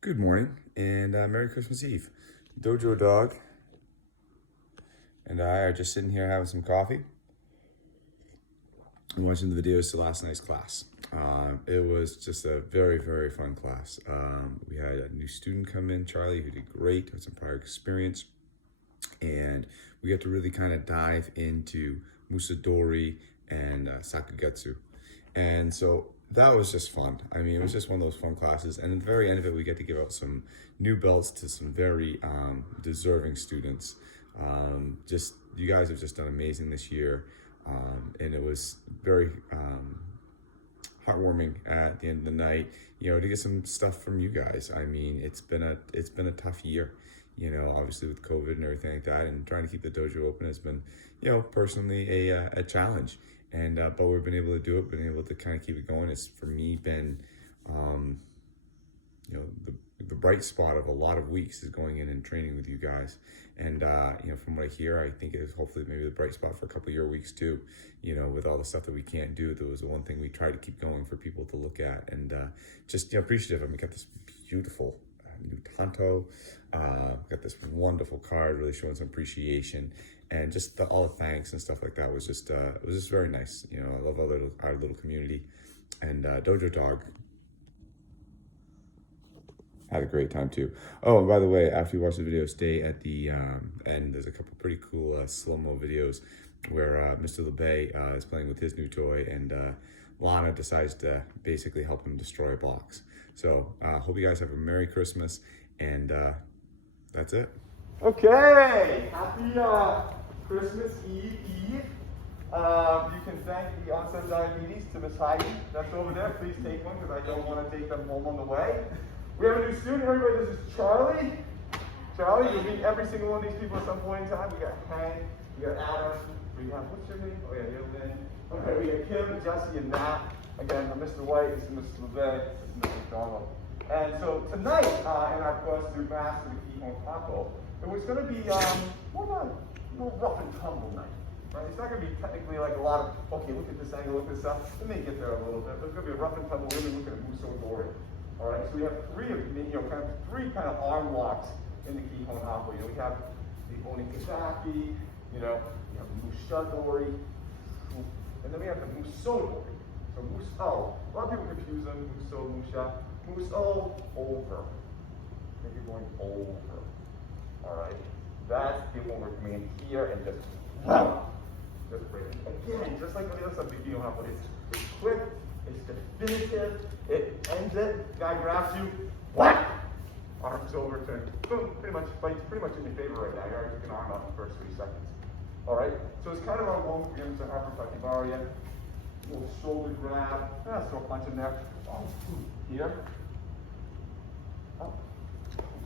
Good morning and Merry Christmas Eve. Dojo Dog and I are just sitting here having some coffee and watching the videos to last night's class. It was just a very, very fun class. We had a new student come in, Charlie, who did great, had some prior experience, and we got to really kind of dive into Muso Dori and Sakketsu. And so that was just fun. I mean, it was just one of those fun classes. And at the very end of it, we get to give out some new belts to some very deserving students. Just you guys have just done amazing this year, and it was very heartwarming at the end of the night. You know, to get some stuff from you guys. I mean, it's been a tough year. You know, obviously with COVID and everything like that, and trying to keep the dojo open has been, you know, personally a challenge. And but we've been able to do it, been able to kind of keep it going. It's for me been, you know, the bright spot of a lot of weeks is going in and training with you guys. And you know, from what I hear, I think it's hopefully maybe the bright spot for a couple of your weeks too. You know, with all the stuff that we can't do, there was the one thing we tried to keep going for people to look at, and just, you know, appreciative. I mean, we got this beautiful new tanto, got this wonderful card, really showing some appreciation, and just all the thanks and stuff like that was just very nice. You know, I love our little community, and Dojo Dog had a great time too. Oh, and by the way, after you watch the video, stay at the end. There's a couple pretty cool slow-mo videos where Mr. LeBay is playing with his new toy, and Lana decides to basically help him destroy a box. So hope you guys have a Merry Christmas, and that's it. Okay, happy Christmas Eve. You can thank the onset diabetes to Miss Heidi. That's over there. Please take one because I don't want to take them home on the way. We have a new student. Everybody, this is Charlie. Charlie, you'll meet every single one of these people at some point in time. We got Hank, we got Adam, we have, what's your name? Oh yeah, you're Lynn. Okay, we got Kim, Jesse, and Matt. Again, Mr. White, this is Mr. LeVay, this is Mr. McDonald. And so tonight, in our course through Master the Keyhole Taco, it was going to be more of a rough and tumble night. Right? It's not going to be technically like a lot of, okay, look at this angle, look at this stuff. We may get there a little bit, but it's going to be a rough and tumble, really looking at Muso Dori. All right, so we have three kind of arm locks in the Keyhole Taco. You know, we have the Onikazaki, you know, we have the Muso Dori, and then we have the Muso Dori. So Muso, a lot of people confuse them, Muso, Musha. Muso, over. Maybe going over. All right, that's the one we're coming in here and just break it. Again, just like when the other stuff, you don't have it's quick, it's definitive, it ends it. Guy grabs you, what? Arms over, turn, boom. Pretty much fights pretty much in your favor right now. You already took an arm out in the first 3 seconds. All right, so it's kind of our one for him to have Takibari. Little shoulder grab. Throw a punch in there. Oh, here. Up.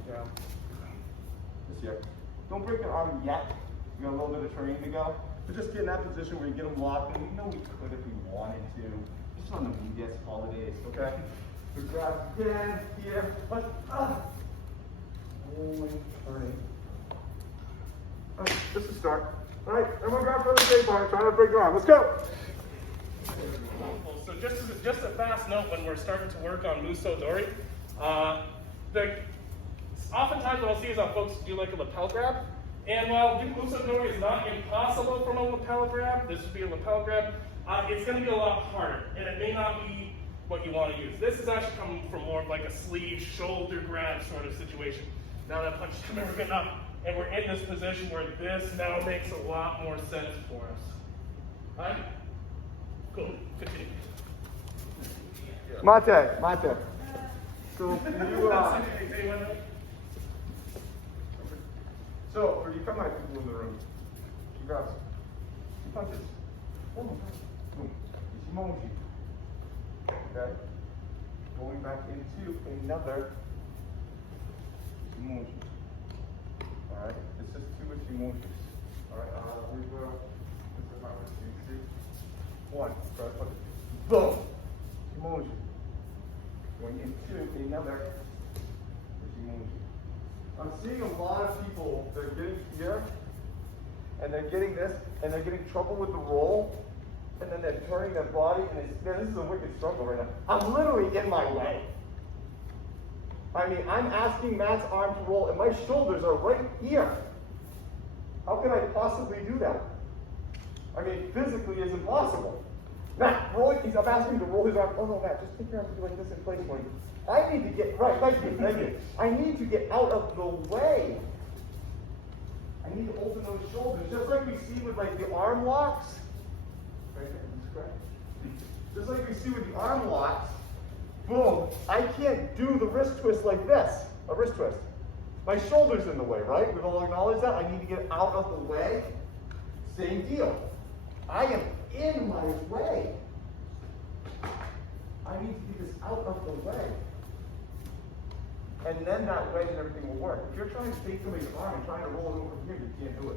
Down. This here. Don't break your arm yet. We got a little bit of training to go. But just get in that position where you get them locked. And we know we could if we wanted to. Just on the BS holidays, okay? So grab again, here. Punch. Rolling, turning. Alright, just to start. Alright, everyone grab for the tape bar. Try not to break your arm. Let's go! So just a fast note when we're starting to work on Muso Dori, oftentimes what I'll see is folks do like a lapel grab, and while doing Muso Dori is not impossible from a lapel grab, this would be a lapel grab, it's going to be a lot harder, and it may not be what you want to use. This is actually coming from more of like a sleeve, shoulder grab sort of situation. Now that punch is never good enough, and we're in this position where this now makes a lot more sense for us. All right? Cool. Continue. Mate. So so for you come out people in the room, he grabs 2 punches. One more punch. Boom. Ishimoji. Okay. Going back into another Ishimoji. Alright, this is 2 Ishimojis. Alright, we will this is my 2, 3. 1. Try to put it. Boom! Ishimoji. Going into another Ishimoji. I'm seeing a lot of people that are getting here, and they're getting this, and they're getting trouble with the roll, and then they're turning their body, and this is a wicked struggle right now. I'm literally in my way. I mean, I'm asking Matt's arm to roll, and my shoulders are right here. How can I possibly do that? I mean, physically it's impossible. Matt, I'm asking him to roll his arm. Oh no, Matt, just take your arm and do like this in place for me. I need to get, right, thank you. I need to get out of the way. I need to open those shoulders, just like we see with like the arm locks. Right there, just like we see with the arm locks. Boom, I can't do the wrist twist like this, a wrist twist. My shoulder's in the way, right? We've all acknowledged that. I need to get out of the way. Same deal. I am in my way. I need to get this out of the way. And then that way everything will work. If you're trying to take somebody's arm and trying to roll it over here, you can't do it.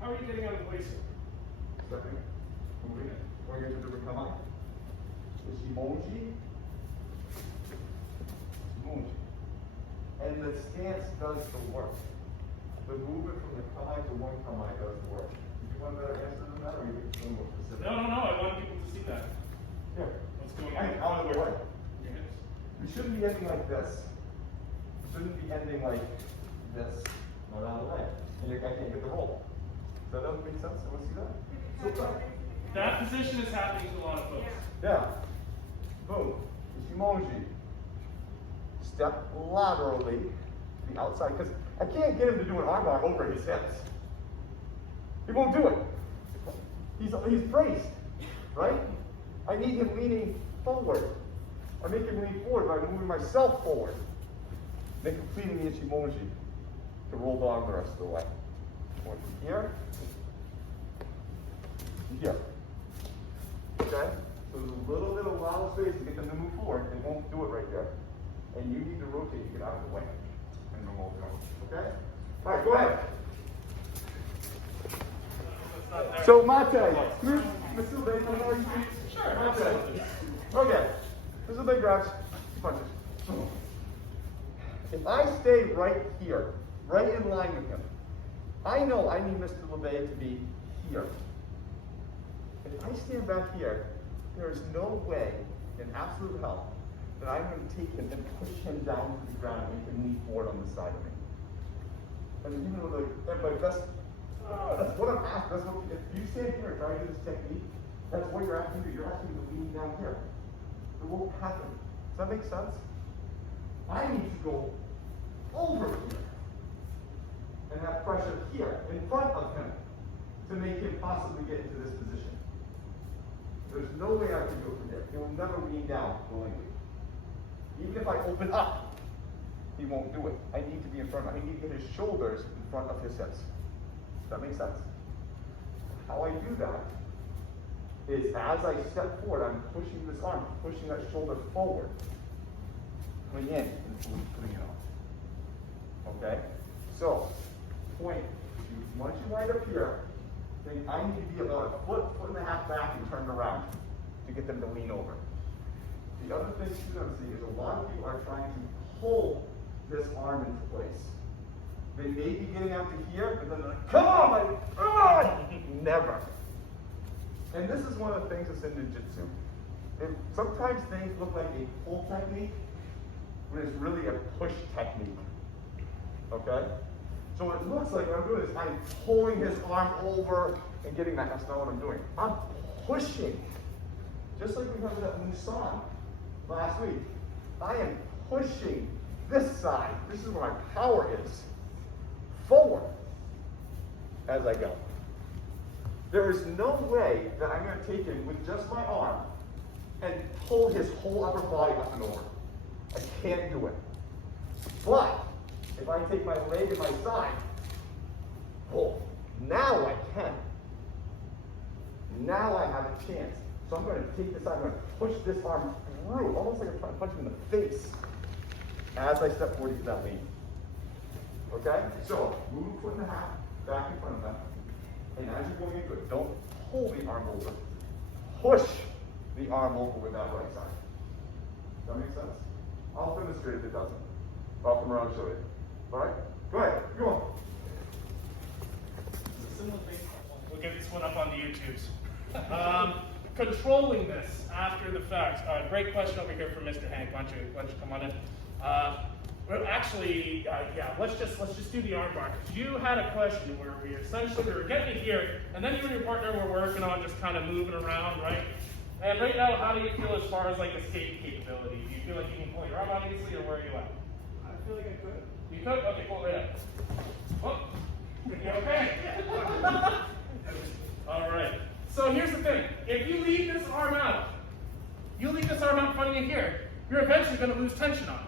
How are you getting out of the way, sir? Stepping, moving it. Or you're going to become up. Ishimoji. And the stance does the work. The movement from the kamai to one kamai does the work. Do you want a better answer than that, or you can more specific? No, I want people to see that. Here. What's going I on? mean, out of the way. Your hips. You shouldn't be ending like this. You shouldn't be ending like this. Not out of the way. And I can't get the roll. So that doesn't make sense? Everyone see that? So, That position is happening to a lot of folks. yeah. Boom. Ishimoji. Step laterally to the outside, because I can't get him to do an arm lock over his hips. He won't do it. He's braced, right? I need him leaning forward. I make him lean forward by moving myself forward. Then completing the Ichimoji to roll down the rest of the way. Going from here to here. Okay? So there's a little bit of lateral space to get them to move forward. They won't do it right there. And you need to rotate to get out of the way. And then we'll go. Okay? All right, go ahead. So Mate, Mr. Baker, how are you? Sure. Mate. Okay. This is a big grabs. Punches. If I stay right here, right in line with him, I know I need Mr. LeBay to be here. If I stand back here, there is no way, in absolute hell, that I'm going to take him and push him down to the ground and make him lean forward on the side of me. I mean, even with at my best, that's what I'm asking. That's what, if you stand here and try to do this technique, that's what you're asking me to do. You're asking me to lean down here. It won't happen. Does that make sense? I need to go over here and have pressure here in front of him to make him possibly get into this position. There's no way I can do it from here. He will never lean down willingly. Even if I open up, he won't do it. I need to be in front. I need to get his shoulders in front of his hips. Does that make sense? How I do that is as I step forward, I'm pushing this arm, pushing that shoulder forward, putting in and putting it on. Okay? So, point. Once you wind up here, then I need to be about a foot, foot and a half back and turn around to get them to lean over. The other thing you're going to see is a lot of people are trying to pull this arm into place. They may be getting out to here, but then they're like, come on, come on! Never. And this is one of the things that's in Jiu-Jitsu. Sometimes things look like a pull technique, but it's really a push technique. Okay? So what it looks like what I'm doing is I'm pulling his arm over and getting that. That's not what I'm doing. I'm pushing. Just like we had that Muso last week. I am pushing this side. This is where my power is. Forward as I go. There is no way that I'm going to take him with just my arm and pull his whole upper body up and over. I can't do it. But if I take my leg and my side, pull. Now I can. Now I have a chance. So I'm going to take this, I'm going to push this arm through, almost like I'm trying to punch him in the face as I step forward to get that lean. Okay? So, move a foot and a half back in front of them. And as you're going into it, don't pull the arm over. Push the arm over with that right side. Does that make sense? I'll demonstrate if it doesn't. I'll come around and show you. Alright? Go ahead. Go on. Similar thing. We'll get this one up on the YouTubes. Controlling this after the fact. Great question over here from Mr. Hank. Why don't you come on in? Well, actually, yeah. Let's just do the arm bar. You had a question where we were getting it here, and then you and your partner were working on just kind of moving around, right? And right now, how do you feel as far as like escape capability? Do you feel like you can pull your arm out easily, or where are you at? I feel like I could. You could? Okay, pull it right up. Oh, you okay? All right. So here's the thing. If you leave this arm out, in front of you here, you're eventually going to lose tension on it.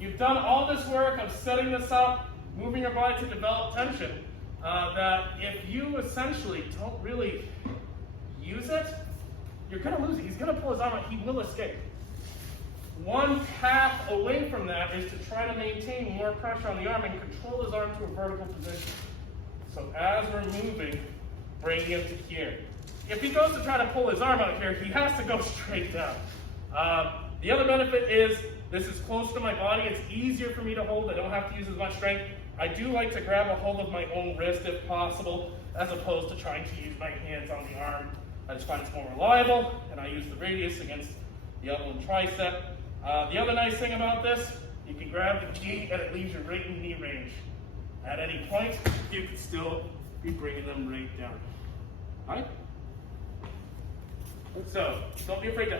You've done all this work of setting this up, moving your body to develop tension, that if you essentially don't really use it, you're going to lose it. He's going to pull his arm out. He will escape. One path away from that is to try to maintain more pressure on the arm and control his arm to a vertical position. So as we're moving, bring him to here. If he goes to try to pull his arm out here, he has to go straight down. The other benefit is this is close to my body. It's easier for me to hold. I don't have to use as much strength. I do like to grab a hold of my own wrist if possible, as opposed to trying to use my hands on the arm. I just find it's more reliable, and I use the radius against the elbow and tricep. The other nice thing about this, you can grab the knee and it leaves you right in knee range. At any point, you can still be bringing them right down. All right? So, don't be afraid to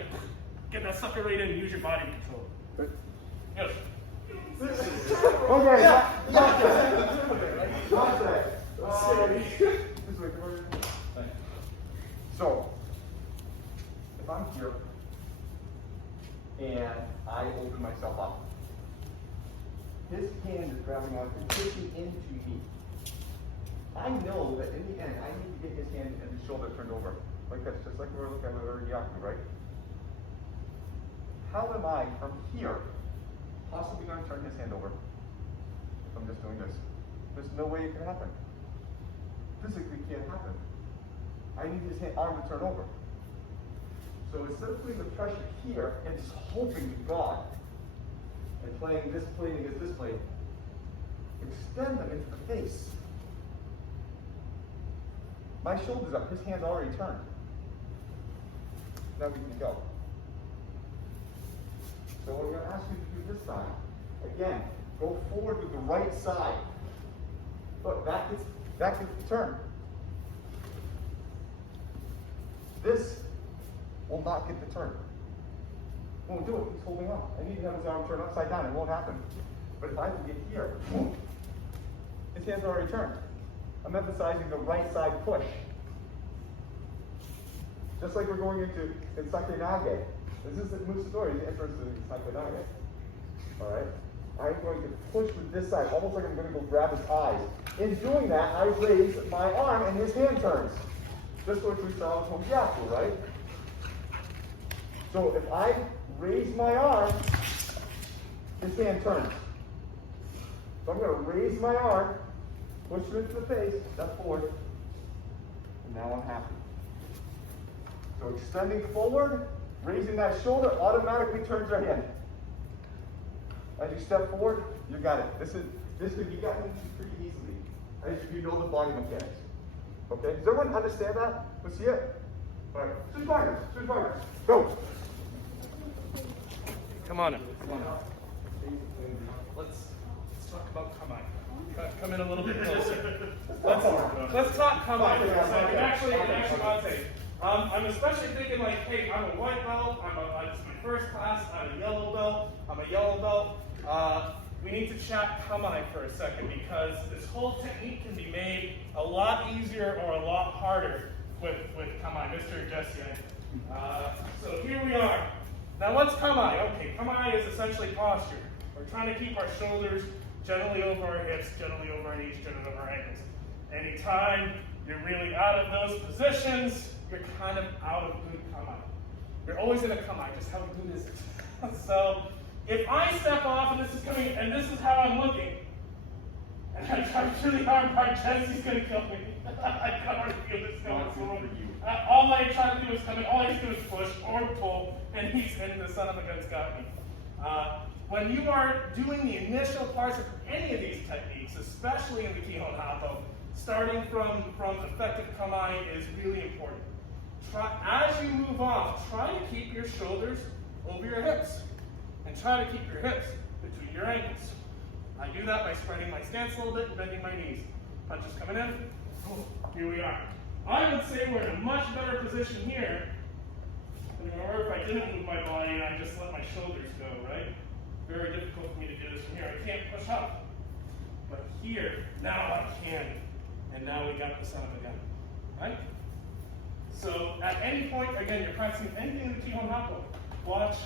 get that sucker right in and use your body to control it. Yes. Okay, not that. This way, come over. So, if I'm here and I open myself up, his hand is grabbing onto me, pushing into me. I know that in the end, I need to get his hand and his shoulder turned over. Like this, just like we were looking at with Yaku, right? How am I, from here, possibly going to turn his hand over if I'm just doing this? There's no way it can happen. Physically can't happen. I need his arm to turn over. So instead of putting the pressure here and just hoping to God and playing this plane against this plane, extend them into the face. My shoulder's up, his hand's already turned. Now we can go. So what we're going to ask you to do this side. Again, go forward with the right side. Look, that gets the turn. This will not get the turn. Won't do it, he's holding on. I need to have his arm turn upside down, it won't happen. But if I can get here, boom, his hand's already turned. I'm emphasizing the right side push. Just like we're going into Sakketsu. This is the Muso Dori, the entrance to Sakketsu. Alright? I'm going to push with this side, almost like I'm going to go grab his eyes. In doing that, I raise my arm and his hand turns. Just like we saw with Yaku, right? So if I raise my arm, his hand turns. So I'm going to raise my arm, push it into the face, step forward, and now I'm happy. So extending forward, raising that shoulder automatically turns your hand. As you step forward, you got it. This could be gotten pretty easily, as you know the body mechanics. Okay? Does everyone understand that? Let's see it. All right. Switch partners. Go. Come on in. Let's talk about Kamai. Come in a little bit closer. Let's talk Kamai for a second. Actually, Monte. I'm especially thinking like, hey, I'm a white belt. It's my first class. I'm a yellow belt. We need to chat Kamai for a second because this whole technique can be made a lot easier or a lot harder with Kamai, Mr. Jesse. So here we are. Now what's Kamai? Okay, Kamai is essentially posture. We're trying to keep our shoulders generally over our hips, generally over our knees, generally over our ankles. Anytime you're really out of those positions, you're kind of out of good Kamai. You're always in a Kamai, just how good is it? So if I step off and this is coming, and this is how I'm looking, and I try really hard, my Jesse's gonna kill me. I can already feel this coming forward. All I try to do is come in, all I do is push or pull, and the son of a gun's got me. When you are doing the initial parts of any of these techniques, especially in the Kihon Hato, starting from effective Kamai is really important. As you move off, try to keep your shoulders over your hips. and try to keep your hips between your ankles. I do that by spreading my stance a little bit and bending my knees. Punches coming in, boom, here we are. I would say we're in a much better position here than we were if I didn't move my body and I just let my shoulders go, right? Very difficult for me to do this from here. I can't push up. But here, now I can. And now we got the son of a gun, right? So at any point, again, you're practicing anything in the Kihon Hako. Watch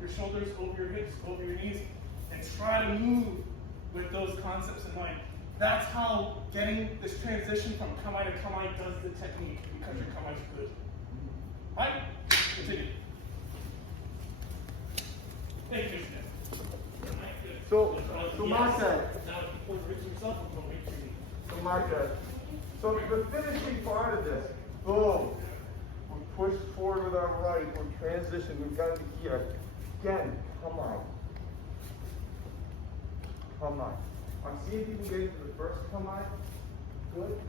your shoulders over your hips, over your knees, and try to move with those concepts in mind. That's how getting this transition from kamae to kamae does the technique, because your kamae is good. Right? Continue. Thank you, Smith. So Yes. Marta, Now, if you point right to yourself, I'm going right to me. so Marta, so the finishing part of this, boom, we push forward with our right, we're transition, we've got into here. Again, come on. Come on. I'm seeing people getting to the first come on, good.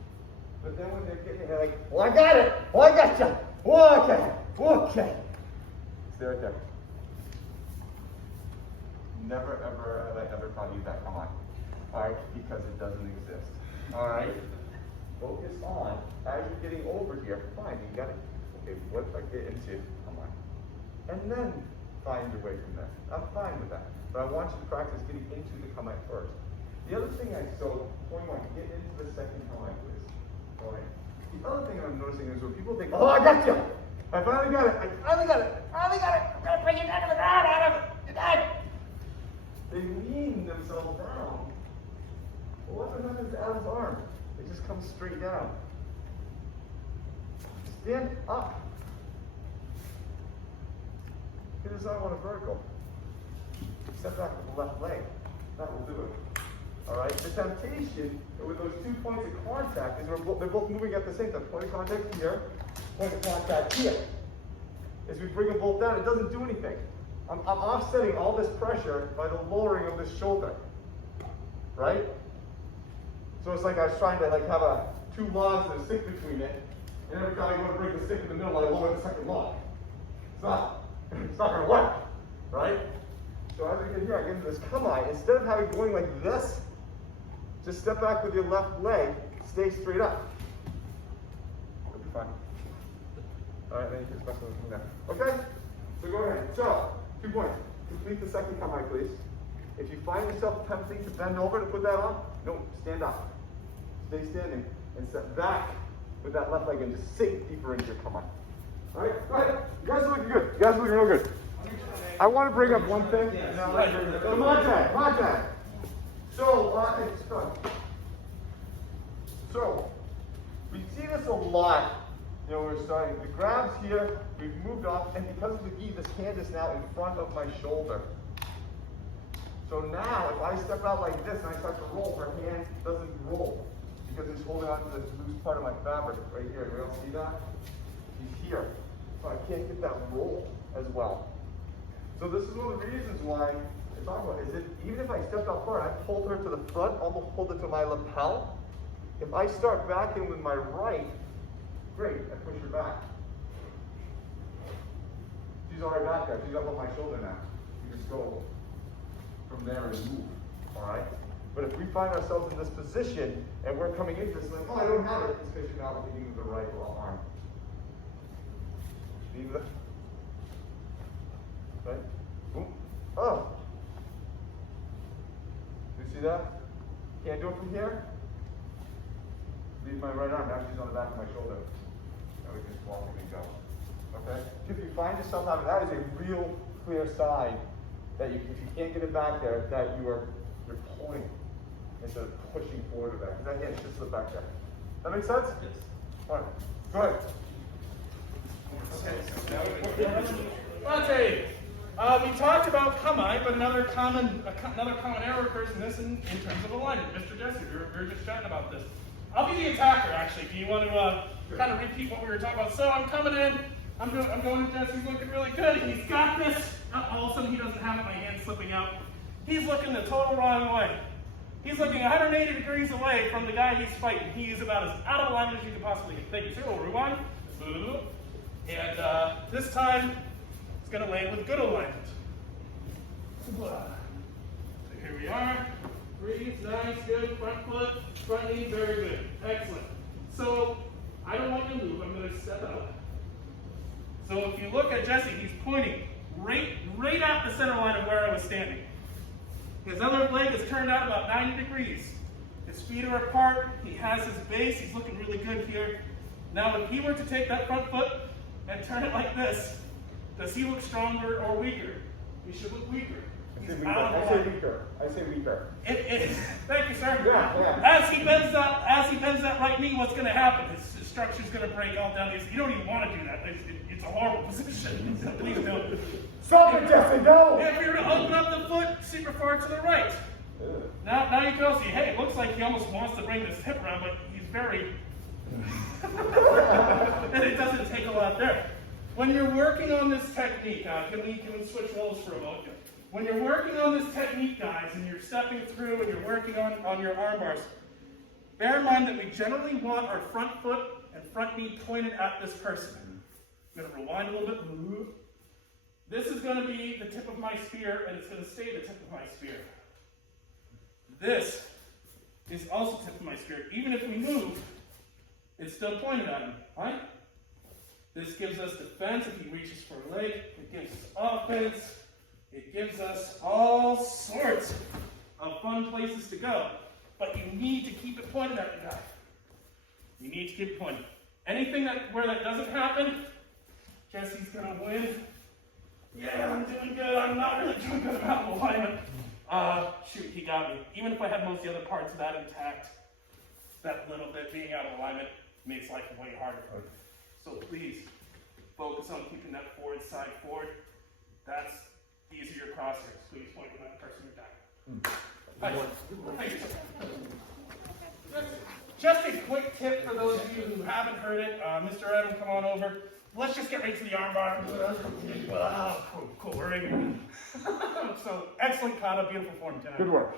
But then when they're getting it, they're like, well, I got it. Oh, I got you. Okay. Stay right there. Never, ever have I ever taught you that come on. All right, because it doesn't exist. All right. Focus on, as you're getting over here, fine, you got it. Okay, what if I get into, come on. And then find your way from there. I'm fine with that. But I want you to practice getting into the come on first. The other thing point one, get into the second come on, please. All right. The other thing I'm noticing is when people think, oh, I got you. I finally got it. I'm gonna bring you down to the ground, Adam. You got it. They lean themselves down. Well, what happens to Adam's arm? It just comes straight down. Stand up. Get his arm on a vertical. Step back with the left leg. That will do it. All right. The temptation with those 2 points of contact is they're both moving at the same time. Point of contact here, point of contact here. As we bring them both down, it doesn't do anything. I'm offsetting all this pressure by the lowering of this shoulder. Right? So it's like I was trying to have two logs and a stick between it, and every time I go to break the stick in the middle, I lower the second log. It's not going to work, right? So as we get here, I get into this come on. Instead of going like this, just step back with your left leg, stay straight up. It'll be fine. All right, then you can special from there. Okay? So go ahead. So, 2 points. Complete the second come on, please. If you find yourself tempting to bend over to put that on, no, stand up. Stay standing and step back with that left leg and just sink deeper into your come on. All right, go ahead. You guys are looking good. You guys are looking real good. I want to bring up one thing. Come on, Dad. So, we see this a lot. We're starting the grabs here. We've moved off, and because of the gi, this hand is now in front of my shoulder. So now, if I step out like this and I start to roll, her hand doesn't roll because it's holding on to this loose part of my fabric right here. You don't see that? She's here. So I can't get that roll as well. So this is one of the reasons why I talk about is even if I stepped out far and I pulled her to the front, almost pulled it to my lapel, if I start back in with my right, great, I push her back. She's already back there. She's up on my shoulder now. You just go from there and move, all right? But if we find ourselves in this position and we're coming into this like, oh, I don't have it, it's because you're not leading with the right arm. See that? Right? Boom. Oh. You see that? Can't do it from here? Leave my right arm. Now she's on the back of my shoulder. Now we can just walk and go. Okay? If you find yourself having that is a real clear sign that if you can't get it back there, that you're pulling instead of pushing forward or back. Because that hand should slip back there. That make sense? Yes. All right. Go ahead. Okay. We talked about kamae, but another common error occurs in this in terms of alignment. Mr. Jesse, we were just chatting about this. I'll be the attacker, actually. Do you want to kind of repeat what we were talking about? So I'm coming in. I'm going to Jesse's looking really good. He's got this. All of a sudden, he doesn't have it. My hand's slipping out. He's looking the total wrong way. He's looking 180 degrees away from the guy he's fighting. He is about as out of alignment as you can possibly get. Thank you, sir. We'll rewind. And this time, it's going to land with good alignment. So here we are. Breathe, nice, good. Front foot, front knee, very good. Excellent. So I don't want you to move. I'm going to step out. So if you look at Jesse, he's pointing right at the center line of where I was standing. His other leg is turned out about 90 degrees. His feet are apart. He has his base. He's looking really good here. Now, if he were to take that front foot and turn it like this, does he look stronger or weaker? He should look weaker. I say weaker. I say weaker. Thank you, sir. Yeah. As he bends that right knee, what's going to happen? His structure's going to break all down. You don't even want to do that. It's a horrible position. Please don't. Stop it, Jesse, no! If you were to open up the foot, super far to the right. Now you can all see, hey, it looks like he almost wants to bring this hip around, but he's very... and it doesn't take a lot there. When you're working on this technique, can we switch roles for a moment? When you're working on this technique, guys, and you're stepping through and you're working on your arm bars, bear in mind that we generally want our front foot and front knee pointed at this person. I'm going to rewind a little bit. Move. This is going to be the tip of my spear, and it's going to stay the tip of my spear. This is also the tip of my spear. Even if we move, it's still pointed at him, right? This gives us defense if he reaches for a leg. It gives us offense. It gives us all sorts of fun places to go. But you need to keep it pointed at the guy. You need to keep it pointed. Anything where that doesn't happen, Jesse's going to win. Yeah, I'm doing good. I'm not really doing good about alignment. Shoot, he got me. Even if I had most of the other parts of that intact, that little bit being out of alignment makes life way harder. So please, focus on keeping that forward side forward. That's these are your crosshairs. Please point to that person you're down. Thank you. Just a quick tip for those of you who haven't heard it. Mr. Adam, come on over. Let's just get right to the armbar. Cool, we're in here. So, excellent kata, beautiful form tonight. Good work.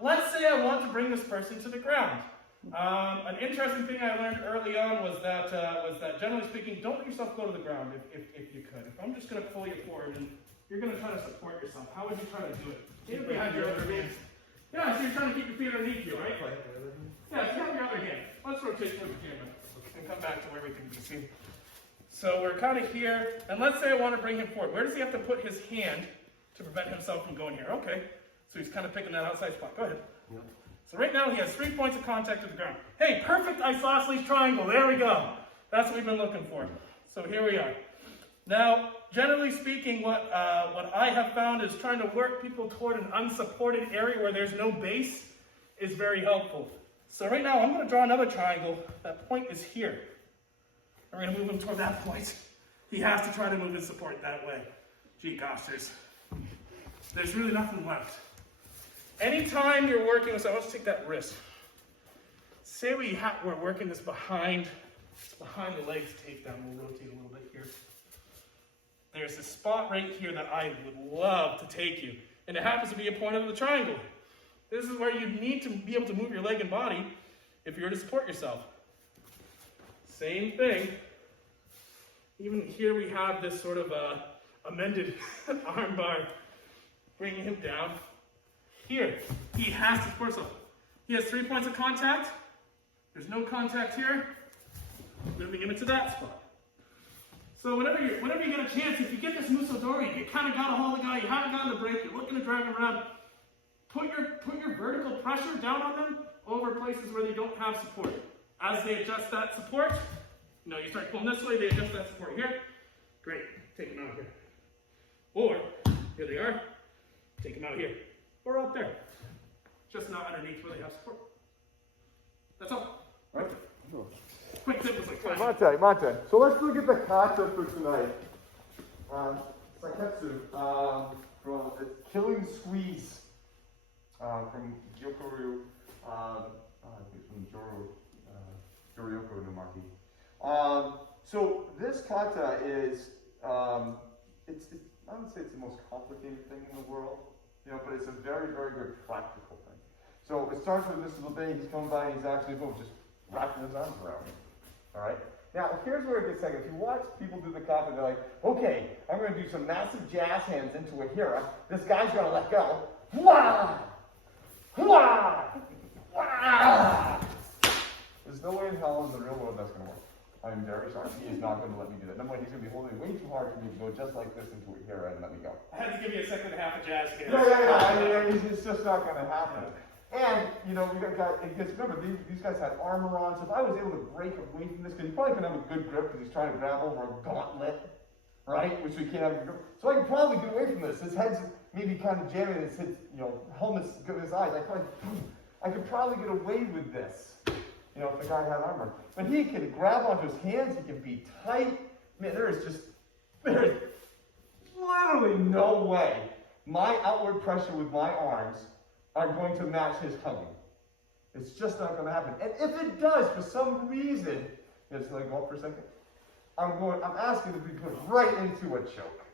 Let's say I want to bring this person to the ground. An interesting thing I learned early on was that generally speaking, don't let yourself go to the ground if you could. If I'm just going to pull you forward and you're going to try to support yourself, how would you try to do it? Get behind your other hand. Yeah, so you're trying to keep your feet underneath you, right? Yeah, so have your other hand. Let's rotate towards the camera and come back to where we can be seen. So we're kind of here, and let's say I want to bring him forward. Where does he have to put his hand to prevent himself from going here? Okay, so he's kind of picking that outside spot. Go ahead. Yep. So right now he has 3 points of contact with the ground. Hey, perfect isosceles triangle. There we go. That's what we've been looking for. So here we are. Now, generally speaking, what I have found is trying to work people toward an unsupported area where there's no base is very helpful. So right now I'm going to draw another triangle. That point is here. We're going to move him toward that point. He has to try to move his support that way. Gee, gosh, there's really nothing left. Anytime you're working with, so let's take that wrist. Say we're working this behind the legs takedown. We'll rotate a little bit here. There's a spot right here that I would love to take you. And it happens to be a point of the triangle. This is where you need to be able to move your leg and body if you're to support yourself. Same thing. Even here we have this sort of amended arm bar, bringing him down. Here, he has to support himself. He has 3 points of contact. There's no contact here. Moving him into that spot. So whenever you get a chance, if you get this Muso Dori, you kind of got a hold of the guy, you haven't gotten the break, you're looking to drag him around, put your vertical pressure down on them over places where they don't have support. As they adjust that support, you start pulling this way, they adjust that support here. Great, take them out here. Or, here they are, take them out here. Or out there. Just not underneath where they have support. That's all. Right. Quick tip was like five. Monte. So let's look at the kata for tonight. Sakketsu, from the Killing Squeeze, from Gyokuryu, I think from Joryoku no Maki. So this kata is, I would say it's the most complicated thing in the world, but it's a very, very good practical thing. So it starts with this little thing, he's coming by and he's actually just wrapping his arms around me. All right? Now, here's where it gets second. If you watch people do the clap and they're like, okay, I'm going to do some massive jazz hands into a hero. This guy's going to let go. Wah! Wah! Wah! There's no way in hell in the real world that's going to work. I'm very sorry. He is not going to let me do that. Number one, he's going to be holding way too hard for me to go just like this into a hero and let me go. I had to give you a second and a half of jazz hands. Yeah. I mean, it's just not going to happen. And, you know, we got, because remember, these guys had armor on, so if I was able to break away from this, because he probably couldn't have a good grip because he's trying to grab over a gauntlet, right? Which we can't have a grip. So I could probably get away from this. His head's maybe kind of jamming, his head, you know, helmet's in his eyes. I could probably get away with this, you know, if the guy had armor. But he can grab onto his hands, he can be tight. Man, there is literally no way my outward pressure with my arms are going to match his hugging. It's just not going to happen. And if it does, for some reason, just let go up for a second. I'm asking to be put right into a choke.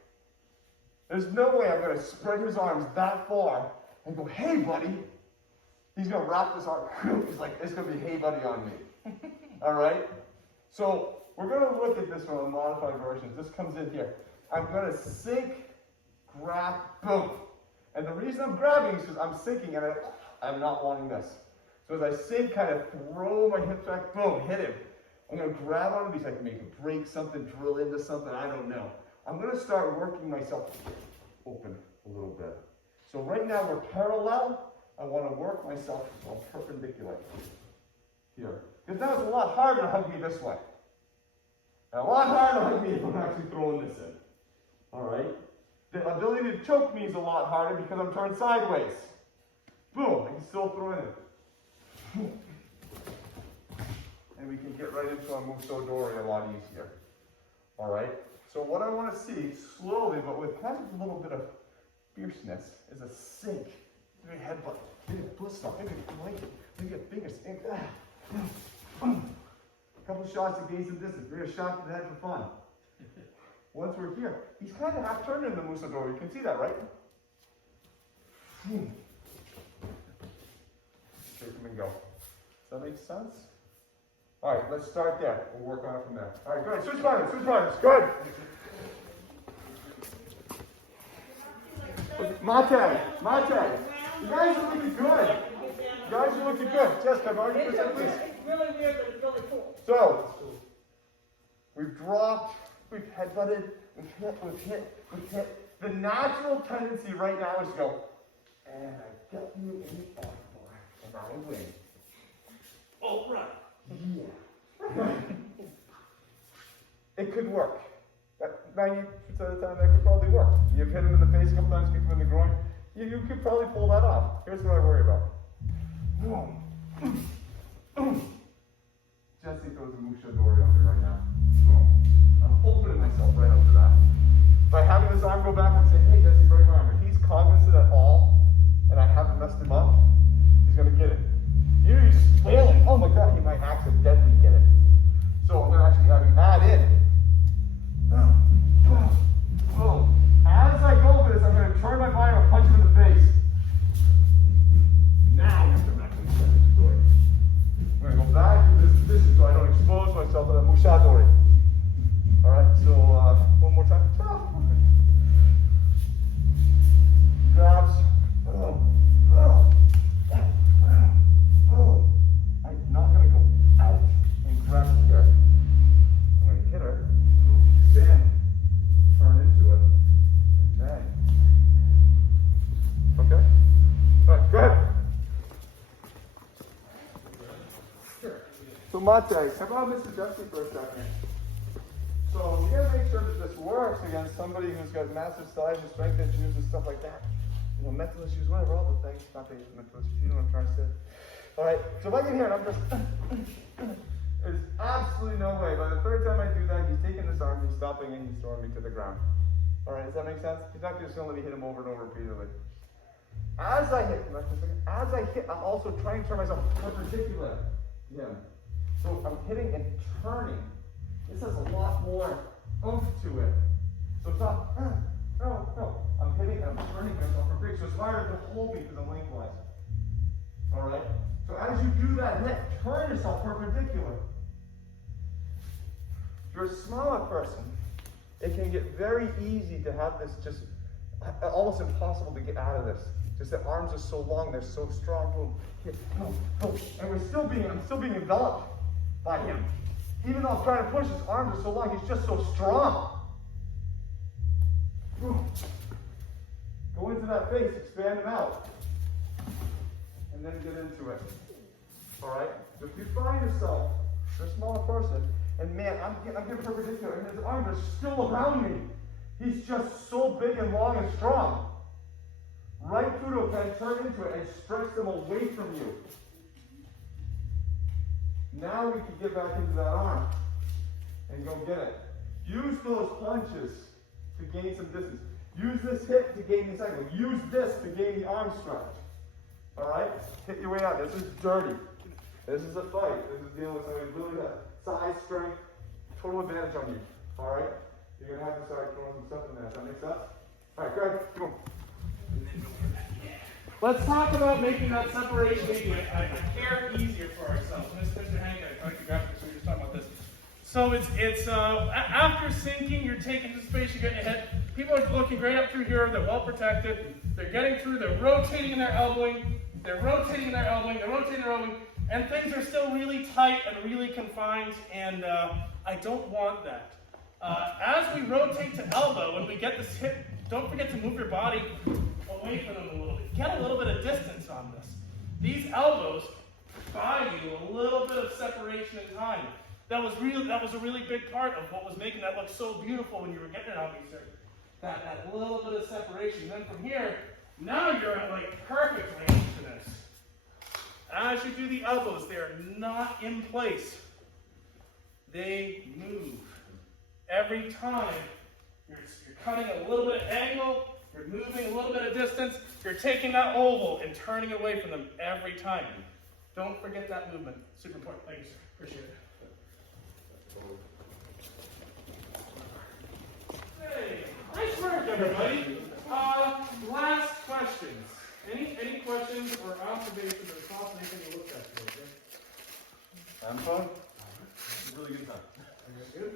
There's no way I'm going to spread his arms that far and go, hey, buddy. He's going to wrap his arm. He's like, it's going to be hey, buddy on me. All right? So we're going to look at this from a modified version. This comes in here. I'm going to sink, grab, boom. And the reason I'm grabbing is because I'm sinking and I'm not wanting this. So as I sink, kind of throw my hips back, boom, hit him. I'm going to grab onto these. I can make a break something, drill into something, I don't know. I'm going to start working myself open a little bit. So right now we're parallel. I want to work myself perpendicular here. Because now it's a lot harder to hug me this way. And a lot harder to hug me if I'm actually throwing this in. All right? The ability to choke me is a lot harder because I'm turned sideways. Boom, I can still throw in it. And we can get right into a Muso Dori a lot easier. All right? So what I want to see, slowly, but with kind of a little bit of fierceness, is a sink. Maybe a headbutt, maybe a foot stomp, maybe a blanket, maybe a finger sink. A couple shots of gains of distance, maybe a shot to the head for fun. Once we're here, he's kind of half turned into Muso Dori. You can see that, right? Take him and go. Does that make sense? All right, let's start there. We'll work on it from there. All right, good. Switch partners, switch partners. Good. Mate. You guys are looking good. You guys are looking good. Jessica, how are you? Please. Really weird, but it's really cool. So, we've dropped. We've headbutted, we've hit. The natural tendency right now is to go, and I get you in the armbar, and I win. Oh, right. Yeah. It could work. 90% of the time, that could probably work. You've hit him in the face a couple times, kicked him in the groin. You could probably pull that off. Here's what I worry about. Jesse throws a Muso Dori on me right now. I'm opening myself right up to that. By having this arm go back and say, hey, Jesse, break my arm. If he's cognizant at all, and I haven't messed him up, he's going to get it. Here he's flailing. Oh my God, he might accidentally get it. So I'm going to actually have him add in. As I go over this, I'm going to turn my body and punch him in the face. Now, I'm actually going to go back to this position so I don't expose myself to the Muso Dori. All right, so one more time. Grabs. I'm not going to go out and grab her. I'm going to hit her. Bam. Turn into it. And bang. Okay? All right, go ahead. Sure. So Mate, come on, Mr. Jesse, for a second. So you gotta make sure that this works against somebody who's got massive size and strength issues and stuff like that. You know, mental issues, whatever, all the things. Not that mental issues, you know what I'm trying to say. All right, so if I get here and I'm just, there's absolutely no way. By the third time I do that, he's taking this arm, he's stopping, and he's throwing me to the ground. All right, does that make sense? He's not just gonna let me hit him over and over repeatedly. As I hit, I'm also trying to turn myself perpendicular to him. So I'm hitting and turning. This has a lot more oomph to it. So it's not, no. I'm hitting and I'm turning myself for big. So it's harder to hold me because I'm lengthwise. All right? So as you do that hit, turn yourself perpendicular. If you're a smaller person, it can get very easy to have this just almost impossible to get out of this. Just the arms are so long, they're so strong. Boom, here, boom, boom. And I'm still being enveloped by him. Even though I'm trying to push, his arms are so long, he's just so strong. Boom. Go into that face, expand them out. And then get into it. Alright? So if you find yourself, you're a smaller person, and man, I'm getting perpendicular, and his arms are still around me. He's just so big and long and strong. Right through to it, turn into it and stretch them away from you. Now we can get back into that arm and go get it. Use those punches to gain some distance. Use this hip to gain this angle. Use this to gain the arm stretch. Alright? Hit your way out. This is dirty. This is a fight. This is dealing with somebody really got size, strength, total advantage on you. Alright? You're going to have to start throwing some stuff in there. Does that make sense? Alright, good. Come on. Let's talk about making that separation maybe a hair easier for ourselves. Mr. Hank, I like the graphics, we were just talking about this. So it's after sinking, you're taking some space, you're getting your head. People are looking right up through here, they're well protected. They're getting through, they're rotating and they're elbowing, they're rotating and they're elbowing, they're rotating and they're elbowing, and things are still really tight and really confined, and I don't want that. As we rotate to elbow, when we get this hip, don't forget to move your body away from them a little bit. Get a little bit of distance on this. These elbows buy you a little bit of separation in time. That was a really big part of what was making that look so beautiful when you were getting it out of your that little bit of separation. Then from here, now you're at like perfect range to this. As you do the elbows, they are not in place. They move. Every time you're cutting a little bit of angle, you're moving a little bit of distance, you're taking that oval and turning away from them every time. Don't forget that movement. Super important. Thank you, sir. Appreciate it. Hey, nice work, everybody. Last questions. Any questions or observations or thoughts, anything you looked at today? I'm fun. Really good time. Good.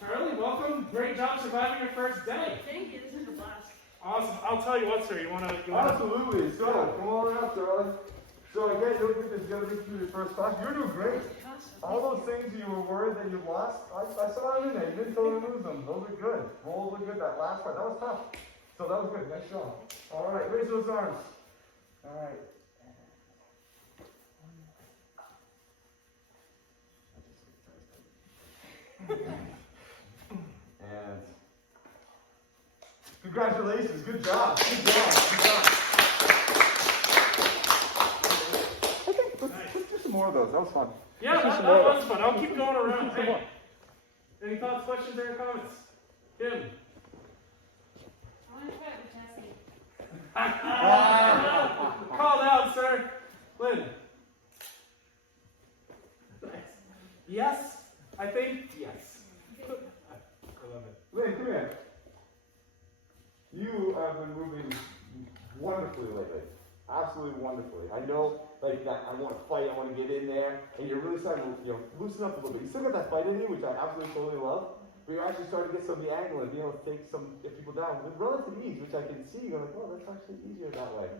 Charlie, welcome. Great job surviving your first day. Thank you. This is a blast. Awesome. I'll tell you what, sir. You want to? Absolutely. So, come on up, Charlie. So again, you'll get this together through your first class. You're doing great. All those things you were worried that you lost, I saw them in there. You didn't totally lose them. Those are good. Rolls were good. That last part, that was tough. So that was good. Nice job. All right, raise those arms. All right. And congratulations. Good job. Good job. Good job. Let's do some more of those. That was fun. Yeah, that was fun. I'll keep going around. Hey, any thoughts, questions, or comments? Kim? I want to try it with Tessie. Called out, sir. Lynn? Yes? I think yes. I love it. Lynn, come here. You have been moving wonderfully lately. Absolutely wonderfully. I know, like, that I want to fight, I want to get in there, and you're really starting to, loosen up a little bit. You still got that fight in you, which I absolutely totally love, but you're actually starting to get some of the angle and being able to get people down with relative ease, which I can see. You're like, oh, that's actually easier that way.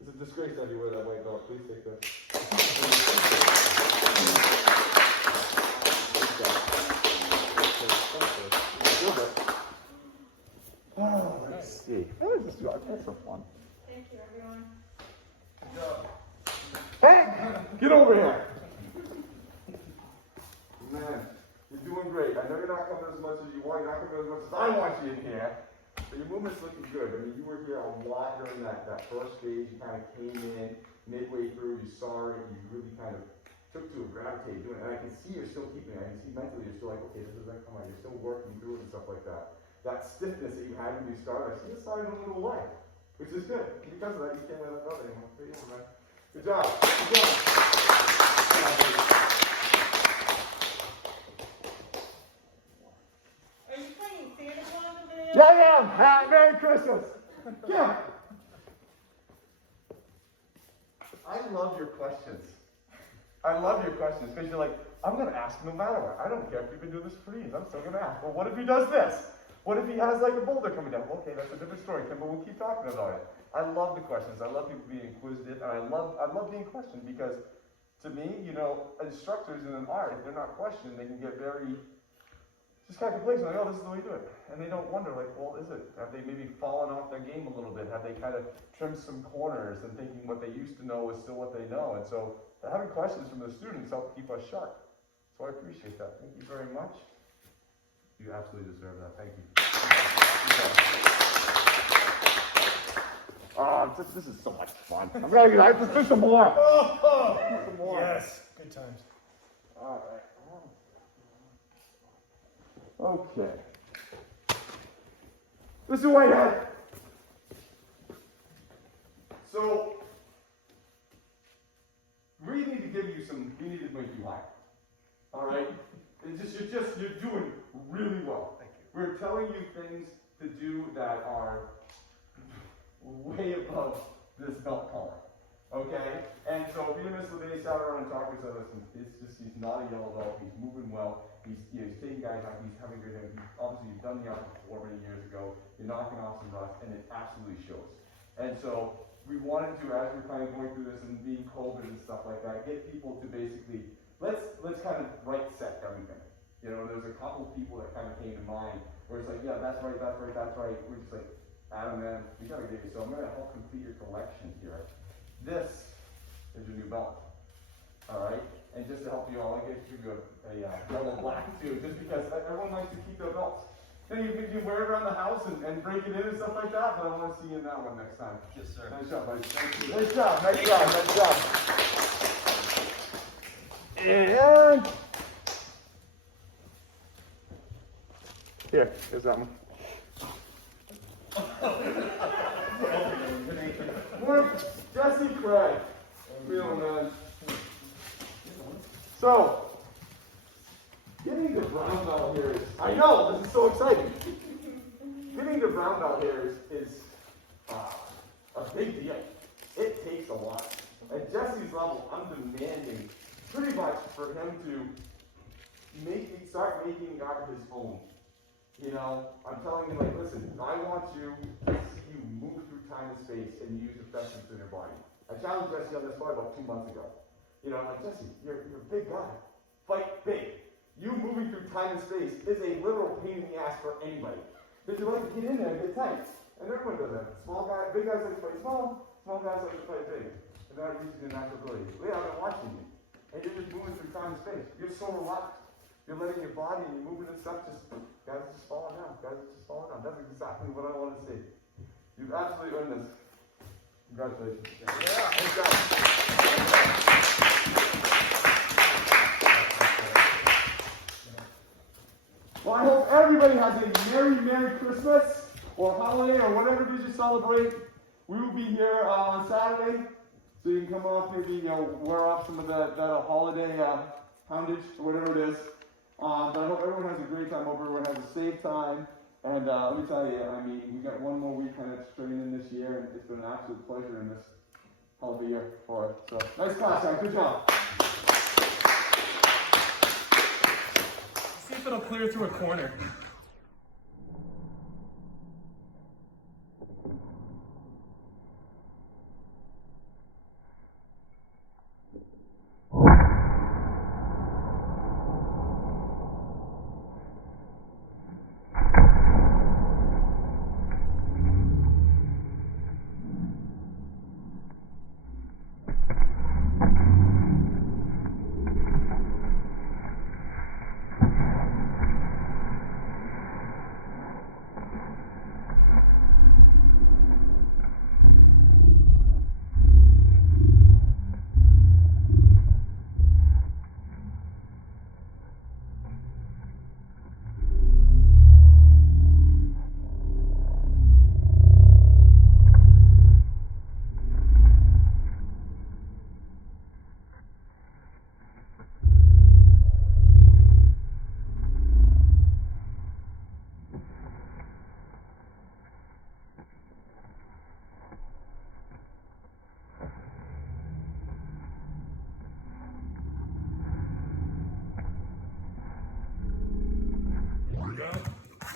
It's a disgrace to have you wear that white belt. Please take this. Oh, let's see. How does this do? That's so fun. Thank you, everyone. Hey, get over here. Man, you're doing great. I know you're not coming as much as you want. You're not coming as much as I want you in here. But your movement's looking good. I mean, you were here a lot during that first stage. You kind of came in midway through. You saw it. You really kind of took to it, gravitated to it. And I can see you're still keeping it. I can see mentally you're still like, okay, this is like, come on. You're still working through it and stuff like that. That stiffness that you had when you started, I see it started a little away, which is good. Because of that, you can't let it go anymore. Good job, man. Good job. Good job. Are you playing Santa Claus over there? Yeah, I am. Merry Christmas. Yeah. I love your questions. I love your questions because you're like, I'm going to ask him no matter what. I don't care if you've been doing this for years. I'm still going to ask. Well, what if he does this? What if he has like a boulder coming down? Okay, that's a different story, Kim, but we'll keep talking about it. I love the questions. I love people being inquisitive, and I love being questioned because to me, you know, instructors in an art, if they're not questioned, they can get very just kind of complacent, like, oh, this is the way you do it. And they don't wonder, like, well, is it? Have they maybe fallen off their game a little bit? Have they kind of trimmed some corners and thinking what they used to know is still what they know? And so having questions from the students help keep us sharp. So I appreciate that. Thank you very much. You absolutely deserve that. Thank you. Oh, this is so much fun. I have to do some more. Some more. Yes, good times. All right. Okay. Mr. Whitehead. So, we need to give you some, we need to make you high. All right? You're doing really well. Thank you. We're telling you things to do that are way above this belt collar. Okay? And so me and Miss Levine sat around and talked to each other. He's not a yellow belt. He's moving well. He's taking guys out. He's having a good time. Obviously, you've done the art before many years ago. You're knocking off some rust, and it absolutely shows. And so we wanted to, as we're kind of going through this and being COVID and stuff like that, get people to basically, let's kind of right set everything. You know, there's a couple of people that kind of came to mind where it's like, yeah, that's right. We're just like, Adam, man, we gotta give you, so I'm gonna help complete your collection here. This is your new belt. All right? And just to help you all, I give you a yellow black too, just because everyone likes to keep their belts. Then you can wear it around the house and break it in and stuff like that, but I want to see you in that one next time. Yes, sir. Nice job, buddy. Thank you. Nice job. And here's that one. Jesse Craig. Real man. So, getting the brown belt here is, I know, this is so exciting. Getting the brown belt here is a big deal. It takes a lot. At Jesse's level, I'm demanding pretty much for him to start making art his own. You know, I'm telling him, like, listen, I want you to see you move through time and space and use effects in your body. I challenged Jesse on this probably about 2 months ago. You know, I'm like, Jesse, you're a big guy. Fight big. You moving through time and space is a literal pain in the ass for anybody. Because you like to get in there and get tight. And everyone does that. Big guys like to fight small guys like to fight big. And they're not using their natural abilities. I've been watching you. And you're just moving through time and space. You're so relaxed. You're letting your body and you're moving and stuff guys are just falling down. That's exactly what I want to see. You've absolutely earned this. Congratulations. Yeah. Good job. Well, I hope everybody has a Merry Christmas or holiday or whatever it is you celebrate. We will be here on Saturday, so you can come off, maybe wear off some of that holiday poundage or whatever it is. But I hope everyone has a great time. Hope everyone has a safe time. And let me tell you, I mean, we got one more weekend of training this year, and it's been an absolute pleasure in this hell of a year for us. So, nice class, guys. Good job. See if it'll clear through a corner.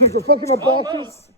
You're fucking my boxes.